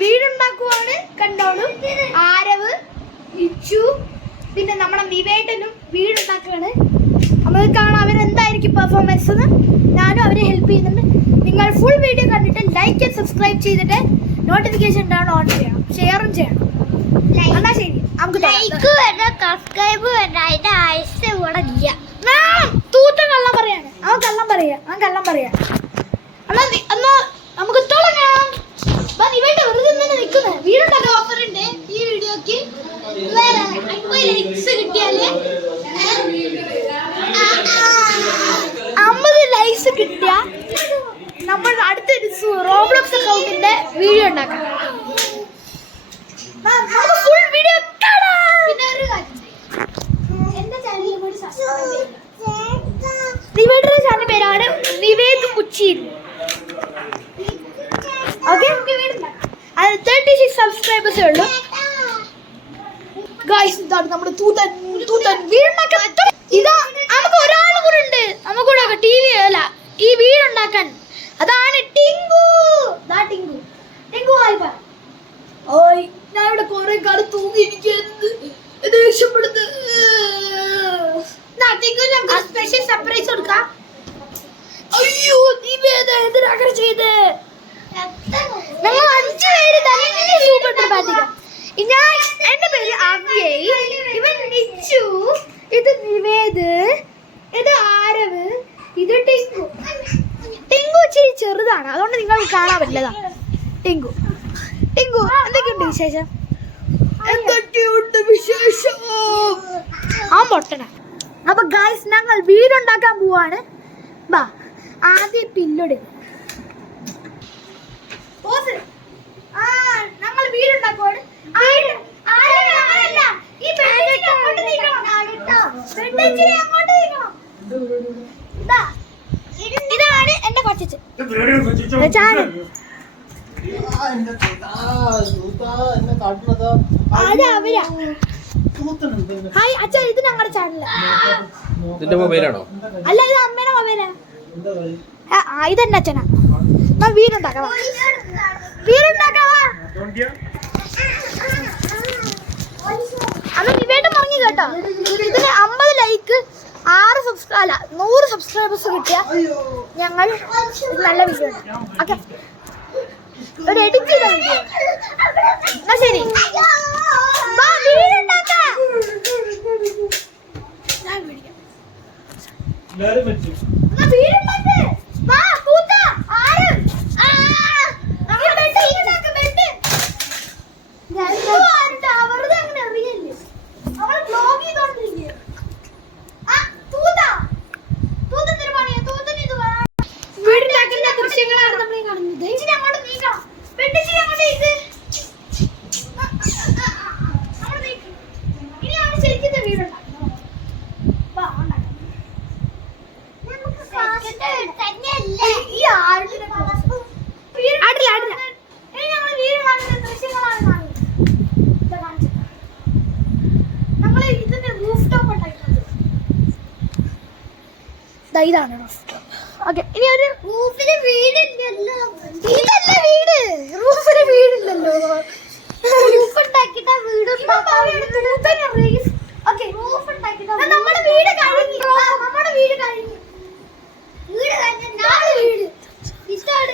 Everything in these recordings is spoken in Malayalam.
വീടുണ്ടാക്കുവാണ്. കണ്ടോളൂ, ആരവ്, ഇച്ചു, പിന്നെ നമ്മുടെ നിവേട്ടനും വീടുണ്ടാക്കുകയാണ്. നമുക്ക് കാണാം അവരെന്തായിരിക്കും പെർഫോമൻസ് എന്ന്. ഞാനും അവരെ ഹെൽപ്പ് ചെയ്യുന്നുണ്ട്. നിങ്ങൾ ഫുൾ വീഡിയോ കണ്ടിട്ട് ലൈക്ക് ആൻഡ് സബ്സ്ക്രൈബ് ചെയ്തിട്ട് നോട്ടിഫിക്കേഷൻ ഉണ്ടാവണം, ഓൺ ചെയ്യണം, ഷെയറും ചെയ്യണം. എന്നാ ശരി, നമുക്ക് തൂത്ത കള്ളം പറയാണ്. അവൻ കള്ളം പറയാ. എന്നാ നമുക്ക് തുടങ്ങാം. നിവേട്ട വെറുതെ നിൽക്കുന്നത്. വീടുണ്ടാക്കാൻ ഓഫർ ഉണ്ട് ഈ വീഡിയോക്ക്. 50 ലൈക്സ് കിട്ടിയാല് 50 ലൈക്സ് കിട്ടിയ നമ്മൾ അടുത്തൊരു റോബ്ലോക്സ് അക്കൗണ്ടിന്റെ വീഡിയോ ഉണ്ടാക്കാം. ഫുൾ വീഡിയോ കാണാം. പിന്നെ ഒരു കാര്യം, എന്റെ ചാനലിൽ കൂടി സബ്സ്ക്രൈബ് ചെയ്യുക. നിവേട്ടന്റെ ചാനൽ പേരാണ് വിവേക് മുച്ചീൻ. ഓക്കെ, അത് 36 സബ്സ്ക്രൈബേഴ്സേ ഉള്ളൂ. ഗൈസ്, ഇതാണ് നമ്മുടെ തൂത്തൻ വീടുണ്ടാക്കാൻ. ഇതാ നമുക്ക് ഒരാൾ കൂടെ ഉണ്ട്. നമുക്കൂടെ TV അല്ല ഈ വീടുണ്ടാക്കാൻ. അതാണ് ടിങ്കു. ഹായ് പറ. ഓയ്, ഞാൻ ഇവിടെ കുറെ കാലം തൂങ്ങി ദേഷ്യപ്പെടുത്ത്. സ്പെഷ്യൽ സർപ്രൈസ് കൊടുക്കാം. അയ്യോ, നീ എന്തിനാ ചെയ്ത്? ഞങ്ങൾ 5 പേര് തന്നെ സൂപ്പർ പാറ്റിക്കാം. എന്റെ പേര് അവ്യയ്, ഇവൻ നിച്ചു, ഇത് നിവേദ്, ഇത് ആരവ്, ഇത് ടിങ്കു. ഇച്ചിരി ചെറുതാണ്, അതുകൊണ്ട് നിങ്ങൾ കാണാൻ പറ്റില്ലതാ. ടിങ്കു എന്തൊക്കെയുണ്ട് വിശേഷം? ആ പൊട്ടന. അപ്പൊ ഗൈസ്, ഞങ്ങൾ വീടുണ്ടാക്കാൻ പോവാണ്. ബാ, ആദ്യം പില്ലൊട്. ഞങ്ങൾ വീടുണ്ടാക്കുവാണ്. ഇതാണ് എന്റെ കൊച്ചു ചാനൽ. ഹായ് അച്ഛാ, ഇത് ഞങ്ങളുടെ ചാനൽ. അല്ല, ഇത് അമ്മയുടെ മൊബൈലാ. ഇതെന്റെ അച്ഛനാ. ഞാൻ വീടുണ്ടാക്കാം. അന്ന് നിവേട്ടം വാങ്ങി കേട്ടോ. ഇതിന് 50 ലൈക്ക് 100 സബ്സ്ക്രൈബേഴ്സ് കിട്ടിയ ഞങ്ങൾ നല്ല വീഡിയോ. ഓക്കെ, ഒരു എഡിറ്റ് ചെയ്ത വീഡിയോ. എന്നാ ശരി, ദൃശ്യങ്ങളാണ് നമ്മൾ കാണുന്നത്. ഇനിയാണ് ശരിക്കും വീടുണ്ടാക്കുന്നത്. ഇതാണ് റൂഫ് ടോപ്പ്. ഓക്കെ, ഇനി ഒരു റൂഫിന് വീടില്ലല്ലോ. ഇതല്ല വീട്, റൂഫിന് വീടില്ലല്ലോ. റൂഫ് ഉണ്ടാക്കിട്ട വീട്. ഓക്കെ, റൂഫ് ഉണ്ടാക്കിട്ട നമ്മുടെ വീട് കഴിഞ്ഞു. വീട് ഇഷ്ടമാണ്.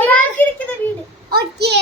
ഒരാൾക്കിരിക്കുന്ന വീട്. ഓക്കെ,